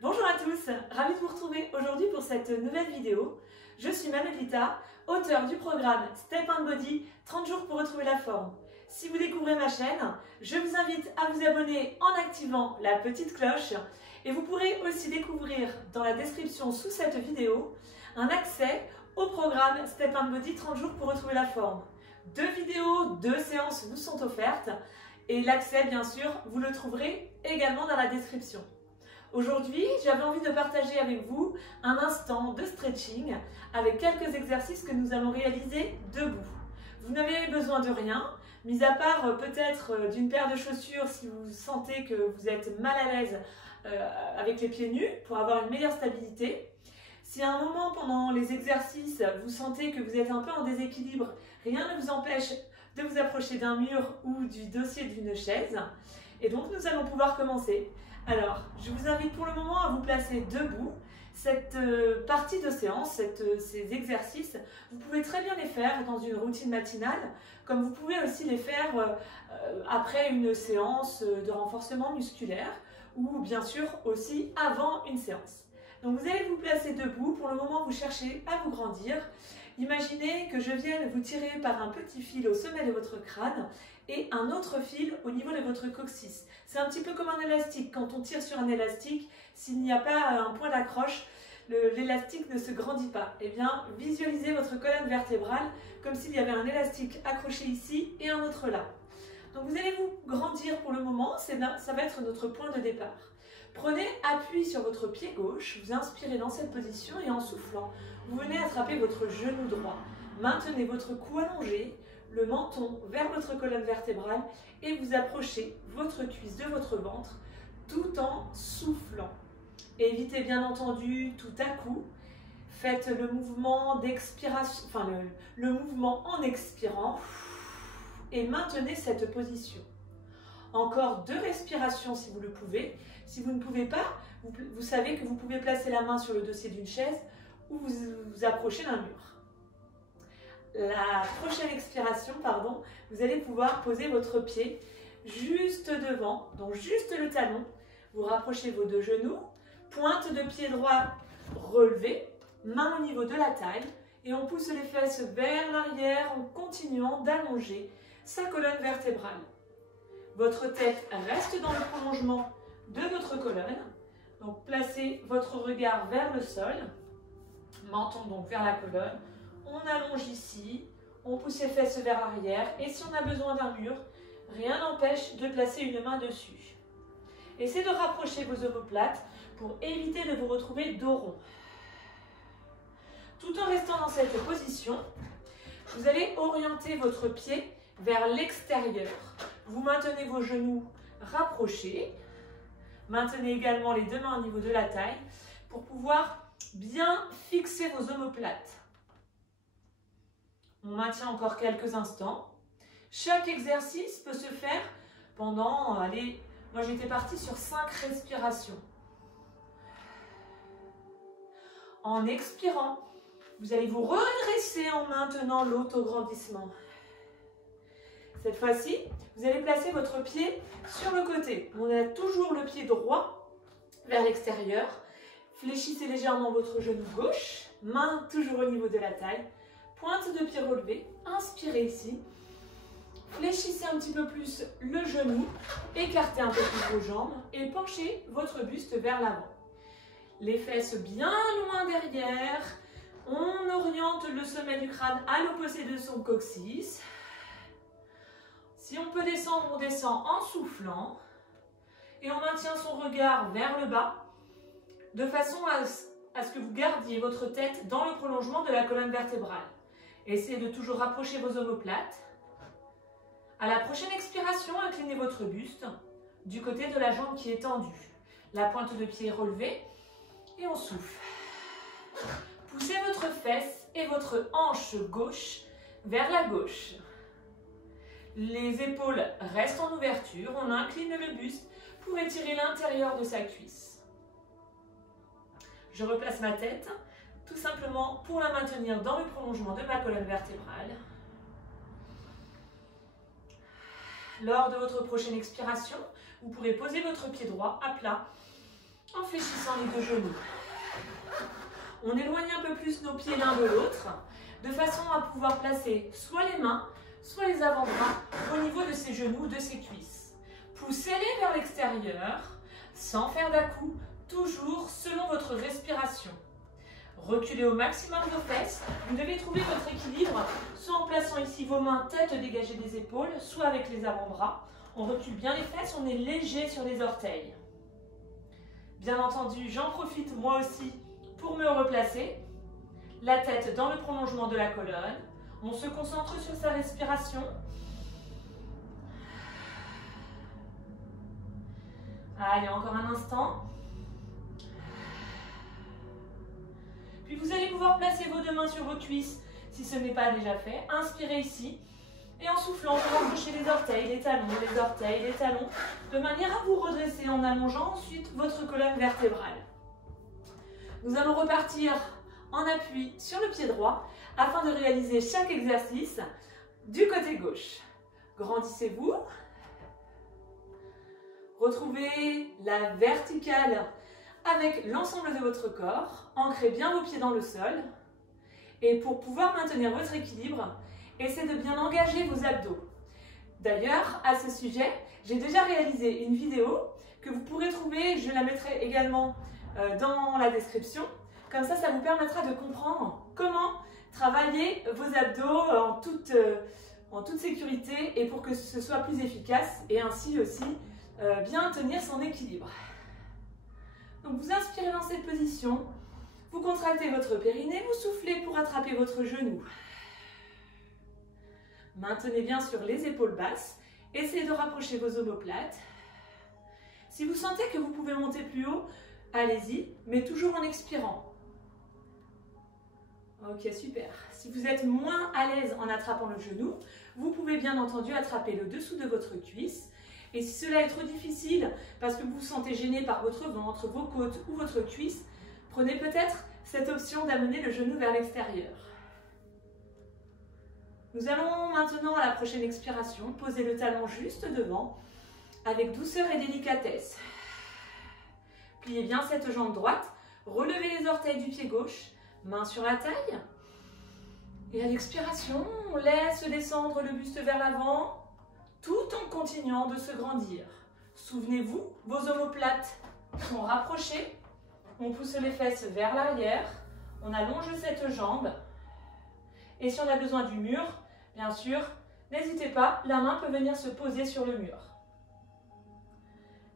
Bonjour à tous, ravie de vous retrouver aujourd'hui pour cette nouvelle vidéo. Je suis Manolita, auteure du programme Step and Body, 30 jours pour retrouver la forme. Si vous découvrez ma chaîne, je vous invite à vous abonner en activant la petite cloche et vous pourrez aussi découvrir dans la description sous cette vidéo un accès au programme Step and Body 30 jours pour retrouver la forme. 2 vidéos, 2 séances vous sont offertes et l'accès bien sûr vous le trouverez également dans la description. Aujourd'hui, j'avais envie de partager avec vous un instant de stretching avec quelques exercices que nous allons réaliser debout. Vous n'avez besoin de rien, mis à part peut-être d'une paire de chaussures si vous sentez que vous êtes mal à l'aise avec les pieds nus pour avoir une meilleure stabilité. Si à un moment pendant les exercices, vous sentez que vous êtes un peu en déséquilibre, rien ne vous empêche de vous approcher d'un mur ou du dossier d'une chaise. Et donc nous allons pouvoir commencer. Alors, je vous invite pour le moment à vous placer debout. Cette partie de séance, ces exercices, vous pouvez très bien les faire dans une routine matinale, comme vous pouvez aussi les faire après une séance de renforcement musculaire ou bien sûr aussi avant une séance. Donc vous allez vous placer debout. Pour le moment, vous cherchez à vous grandir. Imaginez que je vienne vous tirer par un petit fil au sommet de votre crâne et un autre fil au niveau de votre coccyx. C'est un petit peu comme un élastique. Quand on tire sur un élastique, s'il n'y a pas un point d'accroche, l'élastique ne se grandit pas. Eh bien, visualisez votre colonne vertébrale comme s'il y avait un élastique accroché ici et un autre là. Donc vous allez vous grandir pour le moment, ça va être notre point de départ. Prenez appui sur votre pied gauche, vous inspirez dans cette position et en soufflant, vous venez attraper votre genou droit. Maintenez votre cou allongé, le menton vers votre colonne vertébrale et vous approchez votre cuisse de votre ventre tout en soufflant. Évitez bien entendu tout à coup. Faites le mouvement d'expiration, le mouvement en expirant et maintenez cette position. Encore 2 respirations si vous le pouvez. Si vous ne pouvez pas, vous savez que vous pouvez placer la main sur le dossier d'une chaise ou vous approcher d'un mur. La prochaine expiration, vous allez pouvoir poser votre pied juste devant, donc juste le talon. Vous rapprochez vos 2 genoux, pointe de pied droit relevée, main au niveau de la taille et on pousse les fesses vers l'arrière en continuant d'allonger sa colonne vertébrale. Votre tête reste dans le prolongement de votre colonne. Donc placez votre regard vers le sol, menton donc vers la colonne. On allonge ici, on pousse les fesses vers l'arrière et si on a besoin d'un mur, rien n'empêche de placer une main dessus. Essayez de rapprocher vos omoplates pour éviter de vous retrouver dos rond. Tout en restant dans cette position, vous allez orienter votre pied vers l'extérieur. Vous maintenez vos genoux rapprochés. Maintenez également les 2 mains au niveau de la taille pour pouvoir bien fixer vos omoplates. On maintient encore quelques instants. Chaque exercice peut se faire pendant, moi j'étais partie sur 5 respirations. En expirant, vous allez vous redresser en maintenant l'autograndissement. Cette fois-ci, vous allez placer votre pied sur le côté. On a toujours le pied droit vers l'extérieur. Fléchissez légèrement votre genou gauche, main toujours au niveau de la taille. Pointe de pied relevée, inspirez ici. Fléchissez un petit peu plus le genou, écartez un peu plus vos jambes et penchez votre buste vers l'avant. Les fesses bien loin derrière. On oriente le sommet du crâne à l'opposé de son coccyx. Si on peut descendre, on descend en soufflant et on maintient son regard vers le bas de façon à ce que vous gardiez votre tête dans le prolongement de la colonne vertébrale. Essayez de toujours rapprocher vos omoplates. À la prochaine expiration, inclinez votre buste du côté de la jambe qui est tendue. La pointe de pied est relevée et on souffle. Poussez votre fesse et votre hanche gauche vers la gauche. Les épaules restent en ouverture, on incline le buste pour étirer l'intérieur de sa cuisse. Je replace ma tête, tout simplement pour la maintenir dans le prolongement de ma colonne vertébrale. Lors de votre prochaine expiration, vous pourrez poser votre pied droit à plat en fléchissant les deux genoux. On éloigne un peu plus nos pieds l'un de l'autre, de façon à pouvoir placer soit les mains, soit les avant-bras au niveau de ses genoux, de ses cuisses. Poussez-les vers l'extérieur, sans faire d'à-coups, toujours selon votre respiration. Reculez au maximum vos fesses. Vous devez trouver votre équilibre, soit en plaçant ici vos mains tête dégagée des épaules, soit avec les avant-bras. On recule bien les fesses, on est léger sur les orteils. Bien entendu, j'en profite moi aussi pour me replacer. La tête dans le prolongement de la colonne. On se concentre sur sa respiration. Allez, encore un instant. Puis vous allez pouvoir placer vos deux mains sur vos cuisses si ce n'est pas déjà fait. Inspirez ici. Et en soufflant, vous rapprochez les orteils, les talons, de manière à vous redresser en allongeant ensuite votre colonne vertébrale. Nous allons repartir en appui sur le pied droit afin de réaliser chaque exercice du côté gauche. Grandissez-vous. Retrouvez la verticale avec l'ensemble de votre corps. Ancrez bien vos pieds dans le sol. Et pour pouvoir maintenir votre équilibre, essayez de bien engager vos abdos. D'ailleurs, à ce sujet, j'ai déjà réalisé une vidéo que vous pourrez trouver, je la mettrai également dans la description. Comme ça, ça vous permettra de comprendre comment travailler vos abdos en toute sécurité et pour que ce soit plus efficace et ainsi aussi bien tenir son équilibre. Donc vous inspirez dans cette position, vous contractez votre périnée, vous soufflez pour attraper votre genou. Maintenez bien sur les épaules basses, essayez de rapprocher vos omoplates. Si vous sentez que vous pouvez monter plus haut, allez-y, mais toujours en expirant. Ok, super. Si vous êtes moins à l'aise en attrapant le genou, vous pouvez bien entendu attraper le dessous de votre cuisse. Et si cela est trop difficile, parce que vous vous sentez gêné par votre ventre, vos côtes ou votre cuisse, prenez peut-être cette option d'amener le genou vers l'extérieur. Nous allons maintenant, à la prochaine expiration, poser le talon juste devant, avec douceur et délicatesse. Pliez bien cette jambe droite, relevez les orteils du pied gauche, main sur la taille. Et à l'expiration, on laisse descendre le buste vers l'avant, tout en continuant de se grandir. Souvenez-vous, vos omoplates sont rapprochées. On pousse les fesses vers l'arrière. On allonge cette jambe. Et si on a besoin du mur, bien sûr, n'hésitez pas, la main peut venir se poser sur le mur.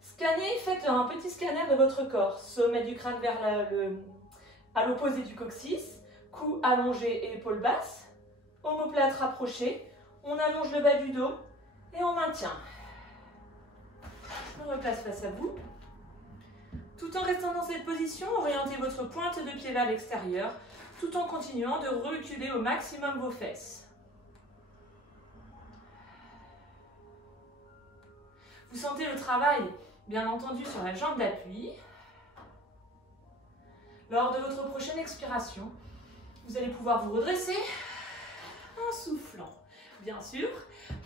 Scannez, faites un petit scanner de votre corps. Sommet du crâne vers à l'opposé du coccyx. Cou allongé et épaules basses. Omoplate rapprochée. On allonge le bas du dos. Et on maintient. Je me replace face à vous. Tout en restant dans cette position, orientez votre pointe de pied vers l'extérieur, tout en continuant de reculer au maximum vos fesses. Vous sentez le travail, bien entendu, sur la jambe d'appui. Lors de votre prochaine expiration, vous allez pouvoir vous redresser en soufflant. Bien sûr,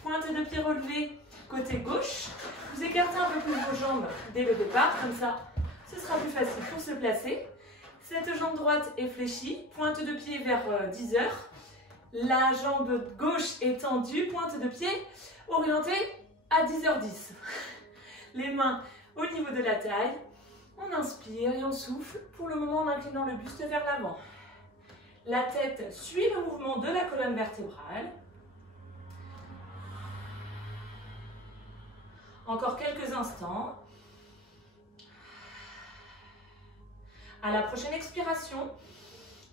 pointe de pied relevée côté gauche. Vous écartez un peu plus vos jambes dès le départ, comme ça, ce sera plus facile pour se placer. Cette jambe droite est fléchie, pointe de pied vers 10 heures. La jambe gauche est tendue, pointe de pied orientée à 10h10. Les mains au niveau de la taille. On inspire et on souffle, pour le moment en inclinant le buste vers l'avant. La tête suit le mouvement de la colonne vertébrale. Encore quelques instants. À la prochaine expiration,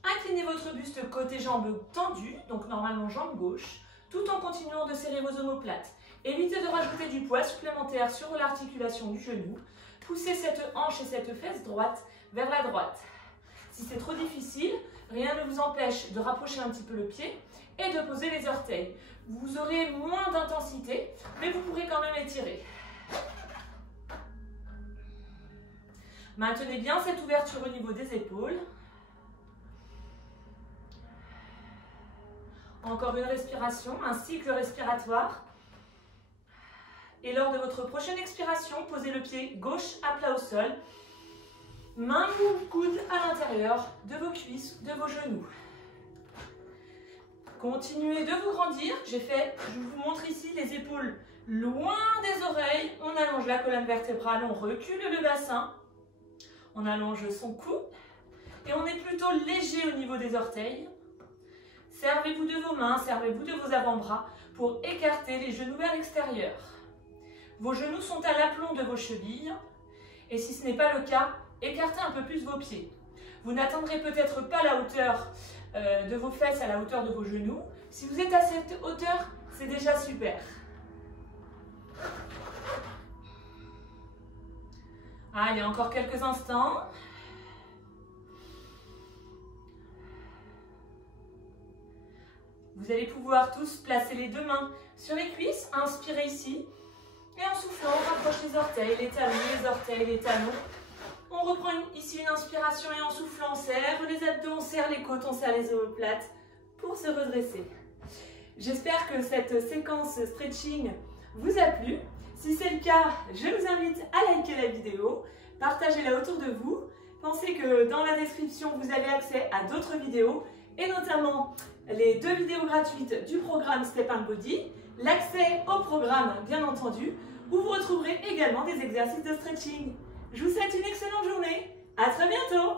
inclinez votre buste côté jambe tendue, donc normalement jambe gauche, tout en continuant de serrer vos omoplates. Évitez de rajouter du poids supplémentaire sur l'articulation du genou. Poussez cette hanche et cette fesse droite vers la droite. Si c'est trop difficile, rien ne vous empêche de rapprocher un petit peu le pied et de poser les orteils. Vous aurez moins d'intensité, mais vous pourrez quand même étirer. Maintenez bien cette ouverture au niveau des épaules. Encore une respiration, un cycle respiratoire. Et lors de votre prochaine expiration, posez le pied gauche à plat au sol. Main ou coude à l'intérieur de vos cuisses, de vos genoux. Continuez de vous grandir. Je vous montre ici les épaules loin des oreilles. On allonge la colonne vertébrale, on recule le bassin. On allonge son cou. Et on est plutôt léger au niveau des orteils. Servez-vous de vos mains, servez-vous de vos avant-bras pour écarter les genoux vers l'extérieur. Vos genoux sont à l'aplomb de vos chevilles. Et si ce n'est pas le cas, écartez un peu plus vos pieds. Vous n'atteindrez peut-être pas la hauteur de vos fesses à la hauteur de vos genoux. Si vous êtes à cette hauteur, c'est déjà super. Allez, encore quelques instants. Vous allez pouvoir tous placer les deux mains sur les cuisses, inspirez ici. Et en soufflant, on rapproche les orteils, les talons, les orteils, les talons. On reprend ici une inspiration et en soufflant, on serre les abdos, on serre les côtes, on serre les omoplates pour se redresser. J'espère que cette séquence stretching vous a plu. Si c'est le cas, je vous invite à liker la vidéo, partagez-la autour de vous. Pensez que dans la description, vous avez accès à d'autres vidéos et notamment les 2 vidéos gratuites du programme Step & Body, l'accès au programme bien entendu, où vous retrouverez également des exercices de stretching. Je vous souhaite une excellente journée. À très bientôt!